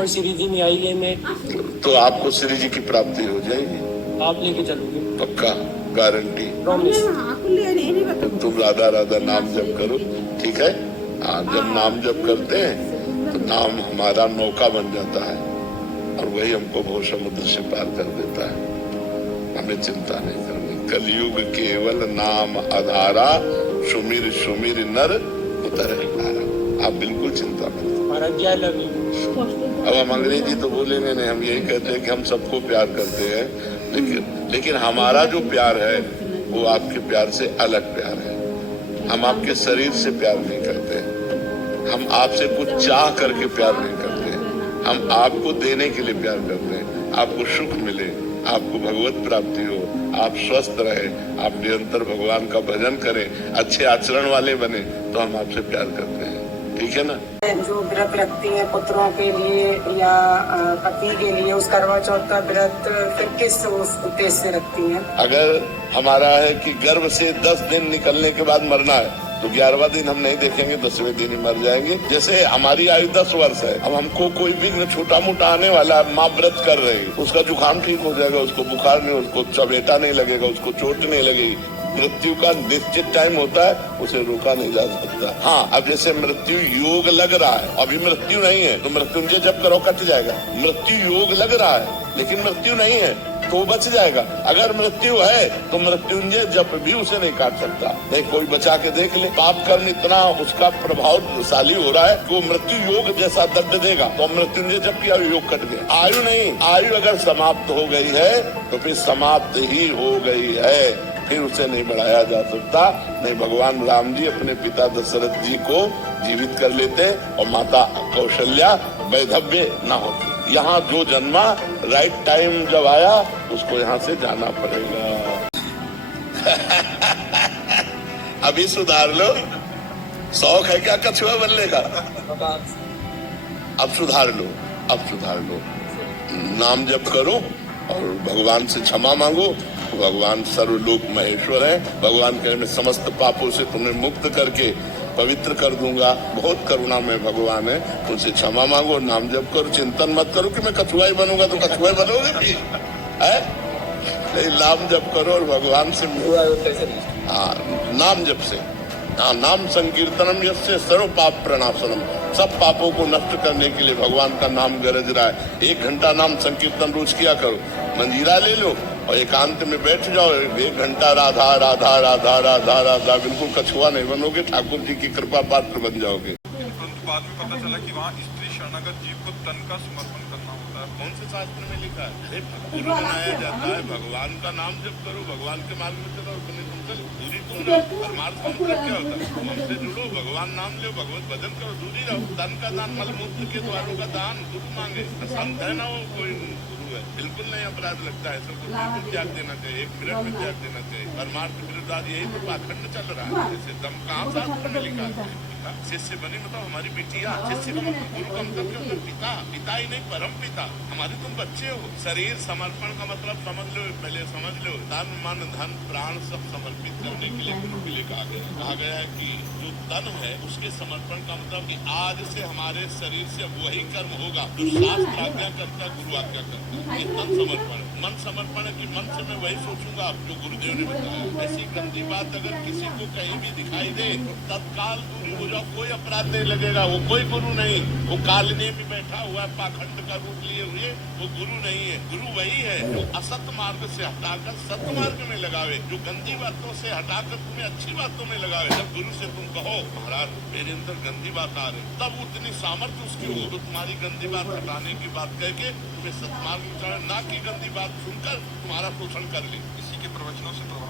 और श्री जी में आई में। तो आपको श्री जी की प्राप्ति हो जाएगी। आप लेके चलोगे? पक्का, गारंटी, प्रॉमिस। तुम राधा राधा नाम जप करो, ठीक है। हाँ, जब नाम जप करते हैं तो नाम हमारा नौका बन जाता है और वही हमको भव समुद्र से पार कर देता है। हमें चिंता नहीं करनी। कलयुग केवल नाम आधारा, सुमिर सुमिर नर उतरे पारा। आप बिल्कुल चिंता मत करो। अब हम अंग्रेजी तो बोलेंगे नहीं, हम यही कहते हैं कि हम सबको प्यार करते हैं, लेकिन हमारा जो प्यार है वो आपके प्यार से अलग प्यार है। हम आपके शरीर से प्यार नहीं करते, हम आपसे कुछ चाह करके प्यार नहीं करते, हम आपको देने के लिए प्यार करते हैं। आपको सुख मिले, आपको भगवत प्राप्ति हो, आप स्वस्थ रहे, आप निरंतर भगवान का भजन करें, अच्छे आचरण वाले बने, तो हम आपसे प्यार करते हैं, ठीक है ना। जो व्रत रखती है पुत्रों के लिए या पति के लिए, उस करवा चौथ का व्रत फिर किस उद्देश्य से रखती है? अगर हमारा है कि गर्भ से 10 दिन निकलने के बाद मरना है तो 11वां दिन हम नहीं देखेंगे, 10वें दिन ही मर जाएंगे। जैसे हमारी आयु 10 वर्ष है, अब हमको कोई विघ्न छोटा मोटा आने वाला है, माँ व्रत कर रही है, उसका जुकाम ठीक हो जाएगा, उसको बुखार नहीं, उसको चबेटा नहीं लगेगा, उसको चोट नहीं लगेगी। मृत्यु का निश्चित टाइम होता है, उसे रोका नहीं जा सकता। हाँ, अब जैसे मृत्यु योग लग रहा है, अभी मृत्यु नहीं है तो मृत्युंजय जप करो, कट जाएगा। मृत्यु योग लग रहा है लेकिन मृत्यु नहीं है तो बच जाएगा। अगर मृत्यु है तो मृत्युंजय जप भी उसे नहीं काट सकता। नहीं, कोई बचा के देख ले। पाप कर्म इतना उसका प्रभावशाली हो रहा है कि वो मृत्यु योग जैसा दंड देगा, तो मृत्युंजय जप की योग कट गया। आयु नहीं, आयु अगर समाप्त हो गई है तो फिर समाप्त ही हो गई है, फिर उसे नहीं बढ़ाया जा सकता। नहीं, भगवान राम जी अपने पिता दशरथ जी को जीवित कर लेते और माता कौशल्या वैधव्य न होती। यहाँ जो जन्मा, राइट टाइम जब आया, उसको यहाँ से जाना पड़ेगा। अभी सुधार लो। शौक है क्या कछुआ बनने का? अब सुधार लो, अब सुधार लो। नाम जप करो और भगवान से क्षमा मांगो। भगवान सर्वलोक महेश्वर है। भगवान कहे मैं समस्त पापों से तुम्हें मुक्त करके पवित्र कर दूंगा। बहुत करुणा में भगवान है, उनसे क्षमा मांगो, नाम जप करो। चिंतन मत करो कि मैं कछुआ ही बनूंगा, तो कछुआ बनोगे भी है? नहीं, नाम जप करो और भगवान से हाँ, नाम जप से। हाँ, नाम संकीर्तनम यस्य सर्व पाप प्रणाशनम। सब पापों को नष्ट करने के लिए भगवान का नाम गरज रहा है। 1 घंटा नाम संकीर्तन रोज किया करो। मंजीरा ले लो और एकांत में बैठ जाओ, 1 घंटा राधा राधा राधा राधा राधा। बिल्कुल कछुआ नहीं बनोगे, ठाकुर जी की कृपा पात्र बन जाओगे। परंतु बाद में पता चला कि वहाँ स्त्री शरणागत जीव को तन का समर्पण करना होता है। कौन से शास्त्र में लिखा है? अरे गुरु बनाया जाता है। भगवान का नाम जप करो, भगवान के मार्ग में चलो, दूरी तुम रहो। परमार्थ का मतलब क्या होता है? हमसे जुड़ो, भगवान नाम लो, भगवत भजन करो, दूरी रहो। तन का दान, मलमूत्र के द्वारों का दान गुरु मांगे। संत है ना वो कोई गुरु है, बिल्कुल नहीं अपराध लगता है। सबको बिल्कुल त्याग देना चाहिए, 1 मिनट में त्याग देना चाहिए। परमार्थ विरुद्ध यही तो पाखंड चल रहा है। जैसे दम कहाँ शास्त्र में लिखा है? शिष्य बनी मतलब हमारी बेटियां। शिष्य का मतलब, गुरु का मतलब क्या होता है? पिता। पिता ही नहीं, परम पिता। हमारे तुम बच्चे हो। शरीर समर्पण का मतलब समझ लो, पहले समझ लो। तन मन धन प्राण सब समर्पित करने के लिए गुरु के लिए कहा गया है कि जो तन है उसके समर्पण का मतलब कि आज से हमारे शरीर से वही कर्म होगा जो शास्त्र आज्ञा करता, गुरु आज्ञा करता। ये तन समर्पण। मन समर्पण है कि मन से मैं वही सोचूंगा जो गुरुदेव ने बताया। ऐसी गंदी बात अगर किसी को कहीं भी दिखाई दे तो तत्काल दूरी हो जाओ। कोई अपराध नहीं लगेगा, वो कोई गुरु नहीं। वो कालने में बैठा हुआ है, पाखंड का रूप लिए हुए, वो गुरु नहीं है। गुरु वही है जो असत मार्ग से हटाकर सत्य मार्ग में लगावे, जो गंदी बातों से हटाकर तुम्हें अच्छी बातों में लगावे। जब गुरु से तुम कहो महाराज मेरे अंदर गंदी बात आ रही, तब उतनी सामर्थ्य उसकी हो तो तुम्हारी गंदी बात हटाने की बात कह के तुम्हें सत्मार्ग में, ना की गंदी बात सुनकर तुम्हारा पोषण कर ले। इसी के प्रवचनों से